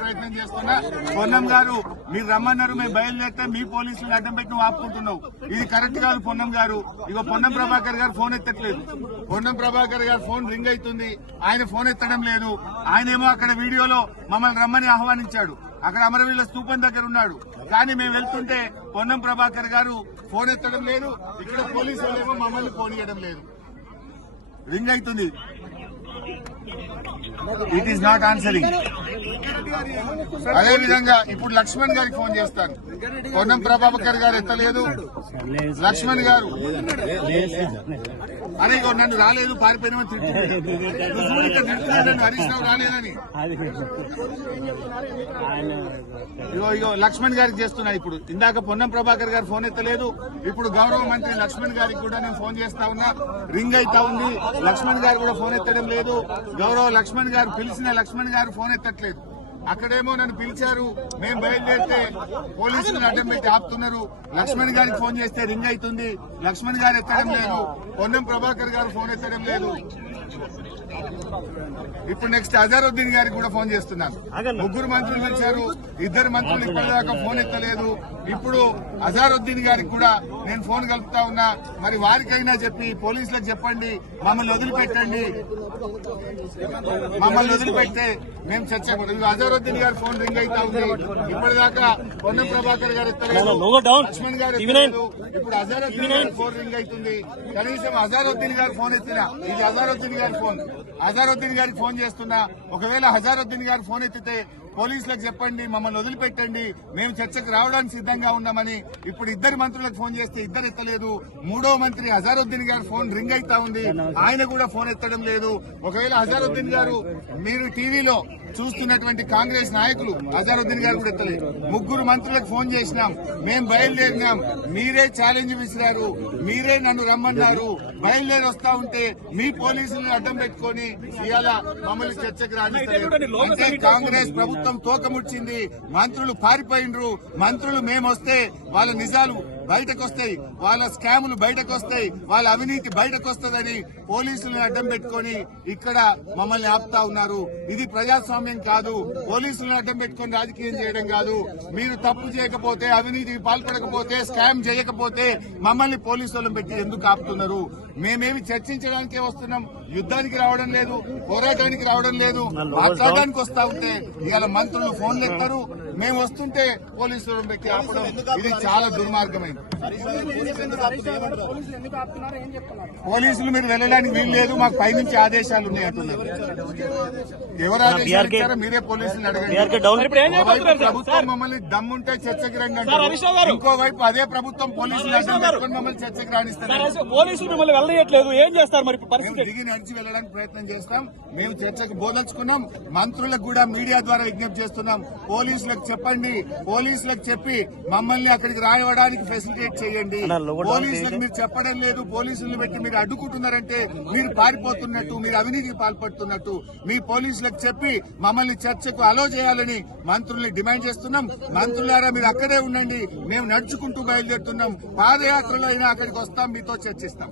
ప్రయత్నం చేస్తున్నా పొన్నం గారు మీరు రమ్మన్నారు, మేము బయలుదేరితే మీ పోలీసులు అడ్డం పెట్టి నువ్వు ఆపుకుంటున్నావు. ఇది కరెక్ట్ కాదు పొన్నం గారు. ఇగో పొన్నం ప్రభాకర్ గారు ఫోన్ ఎత్తట్లేదు. పొన్నం ప్రభాకర్ గారు ఫోన్ రింగ్ అవుతుంది, ఆయన ఫోన్ ఎత్తడం లేదు. ఆయనేమో అక్కడ వీడియోలో మమ్మల్ని రమ్మని ఆహ్వానించాడు, అక్కడ అమరవీరుల స్తూపం దగ్గర ఉన్నాడు. కానీ మేము వెళ్తుంటే పొన్నం ప్రభాకర్ గారు ఫోన్ ఎత్తడం లేదు, ఇక్కడ పోలీసులు ఏమో మమ్మల్ని ఫోన్ ఇవ్వడం లేదు. రింగ్ అవుతుంది, ఇట్ ఈస్ నాట్ ఆన్సరింగ్. అదేవిధంగా ఇప్పుడు లక్ష్మణ్ గారికి ఫోన్ చేస్తాను, పొన్నం ప్రభాకర్ గారు ఎత్తలేదు. లక్ష్మణ్ గారు అరే ఇగో నన్ను రాలేదు పారిపోయినామని తిట్టున్నాడు, హరీష్ రావు రాలేదని. ఇగో లక్ష్మణ్ గారికి చేస్తున్నా. ఇప్పుడు ఇందాక పొన్నం ప్రభాకర్ గారు ఫోన్ ఎత్తలేదు, ఇప్పుడు గౌరవ మంత్రి లక్ష్మణ్ గారికి కూడా నేను ఫోన్ చేస్తా ఉన్నా, రింగ్ అయితా ఉంది. లక్ష్మణ్ గారు కూడా ఫోన్ ఎత్తడం లేదు. గౌరవ లక్ష్మణ్ గారు పిలిచిన లక్ష్మణ్ గారు ఫోన్ ఎత్తట్లేదు. అక్కడేమో నన్ను పిలిచారు, మేము బయలుదేరితే పోలీసులను అడ్డం పెట్టి ఆపుతున్నారు. లక్ష్మణ్ గారికి ఫోన్ చేస్తే రింగ్ అవుతుంది, లక్ష్మణ్ గారు ఎత్తడం లేదు. పొన్నం ప్రభాకర్ గారు ఫోన్ ఎత్తడం లేదు. ఇప్పుడు నెక్స్ట్ అజారుద్దీన్ గారికి కూడా ఫోన్ చేస్తున్నాను. ముగ్గురు మంత్రులు పిలిచారు, ఇద్దరు మంత్రులు ఇప్పటిదాకా ఫోన్ ఎత్తలేదు. ఇప్పుడు అజారుద్దీన్ గారికి కూడా నేను ఫోన్ కలుపుతా ఉన్నా. మరి వారికైనా చెప్పి పోలీసులకు చెప్పండి, మమ్మల్ని వదిలిపెట్టండి. మమ్మల్ని వదిలిపెడితే మేము చర్చకూడదు. అజారుద్దీన్ గారి ఫోన్ రింగ్ అవుతా ఉంది, ఇప్పటిదాకా పొన్నం ప్రభాకర్ గారు ఎత్తలేదు, లక్ష్మణ్ గారు ఎత్తలేదు. ఇప్పుడు అజారుద్దీన్ గారి ఫోన్ రింగ్ అవుతుంది. కనీసం అజారుద్దీన్ గారు ఫోన్ ఎత్తినా, ఇది అజారుద్దీన్ గారి ఫోన్, అజారుద్దీన్ గారికి ఫోన్ చేస్తున్నా. ఒకవేళ అజారుద్దీన్ గారు ఫోన్ ఎత్తితే పోలీసులకు చెప్పండి, మమ్మల్ని వదిలిపెట్టండి, మేము చర్చకు రావడానికి సిద్ధంగా ఉన్నామని. ఇప్పుడు ఇద్దరు మంత్రులకు ఫోన్ చేస్తే ఇద్దరు ఎత్తలేదు. మూడో మంత్రి అజారుద్దీన్ గారు ఫోన్ రింగ్ అవుతా ఉంది, ఆయన కూడా ఫోన్ ఎత్తడం లేదు. ఒకవేళ అజారుద్దీన్ గారు మీరు టీవీలో చూస్తున్నటువంటి కాంగ్రెస్ నాయకులు, అజారుద్దీన్ గారు కూడా ఎత్తలేదు. ముగ్గురు మంత్రులకు ఫోన్ చేసినాం, మేం బయలుదేరినాం, మీరే ఛాలెంజ్ విసిరారు, మీరే నన్ను రమ్మన్నారు. బయలుదేరి వస్తా ఉంటే మీ పోలీసులను అడ్డం పెట్టుకుని ఇవాళ మమ్మల్ని చర్చకు రానిస్తారు. అంటే కాంగ్రెస్ ప్రభుత్వం తోకముడ్చింది, మంత్రులు పారిపోయినరు. మంత్రులు మేమొస్తే వాళ్ళ నిజాలు బయటకు వస్తాయి, వాళ్ళ స్కాములు బయటకు వస్తాయి, వాళ్ళ అవినీతి బయటకు వస్తుందని పోలీసులను అడ్డం పెట్టుకుని ఇక్కడ మమ్మల్ని ఆపుతా ఉన్నారు. ఇది ప్రజాస్వామ్యం కాదు. పోలీసులను అడ్డం పెట్టుకుని రాజకీయం చేయడం కాదు. మీరు తప్పు చేయకపోతే, అవినీతికి పాల్పడకపోతే, స్కామ్ చేయకపోతే మమ్మల్ని పోలీసులను పెట్టి ఎందుకు ఆపుతున్నారు? మేమేమి చర్చించడానికే వస్తున్నాం, యుద్ధానికి రావడం లేదు, పోరాటానికి రావడం లేదు. మాట్లాడడానికి వస్తా ఉంటే ఇవాళ మంత్రులు ఫోన్లు ఎత్తారు, మేము వస్తుంటే పోలీసులను పెట్టి ఆపడం, ఇది చాలా దుర్మార్గమైంది. పోలీసులు మీరు వెళ్ళడానికి వీలు లేదు, మాకు పైనుంచి ఆదేశాలు ఉన్నాయి అంటున్నారు. ఎవరు ఆదేశాలు ఇచ్చారో మీరే పోలీసులు అడగండి. ప్రభుత్వం మమ్మల్ని దమ్ముంటే చర్చకి రండి, ఇంకోవైపు అదే ప్రభుత్వం పోలీసులు మమ్మల్ని చర్చకి రాణిస్తారు. పోలీసులు మిమ్మల్ని వెళ్ళట్లేదు, ఏం చేస్తారు మరి? దిగి నడిచి వెళ్ళడానికి ప్రయత్నం చేస్తాం. మేము చర్చకు బోధించుకున్నాం. మంత్రులకు కూడా మీడియా ద్వారా విజ్ఞప్తి చేస్తున్నాం, పోలీసులకు చెప్పండి, పోలీసులకు చెప్పి మమ్మల్ని అక్కడికి రాయడానికి ఫెసిలిటేట్ చేయండి. పోలీసులకు మీరు చెప్పడం లేదు, పోలీసులను పెట్టి మీరు అడ్డుకుంటున్నారంటే మీరు పారిపోతున్నట్టు, మీరు అవినీతికి పాల్పడుతున్నట్టు. మీ పోలీసులకు చెప్పి మమ్మల్ని చర్చకు అలో చేయాలని మంత్రుల్ని డిమాండ్ చేస్తున్నాం. మంత్రులారా మీరు అక్కడే ఉండండి, మేము నడుచుకుంటూ బయలుదేరుతున్నాం. పాదయాత్రలో అయినా అక్కడికి వస్తాం, మీతో చర్చిస్తాం.